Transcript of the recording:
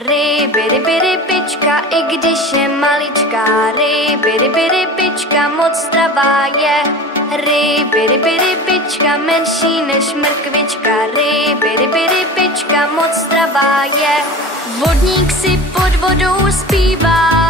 Rybička, i když je maličká. Rybička, moc zdravá je. Rybička, menší než mrkvička. Rybička, moc zdravá je. Vodník si pod vodou zpívá.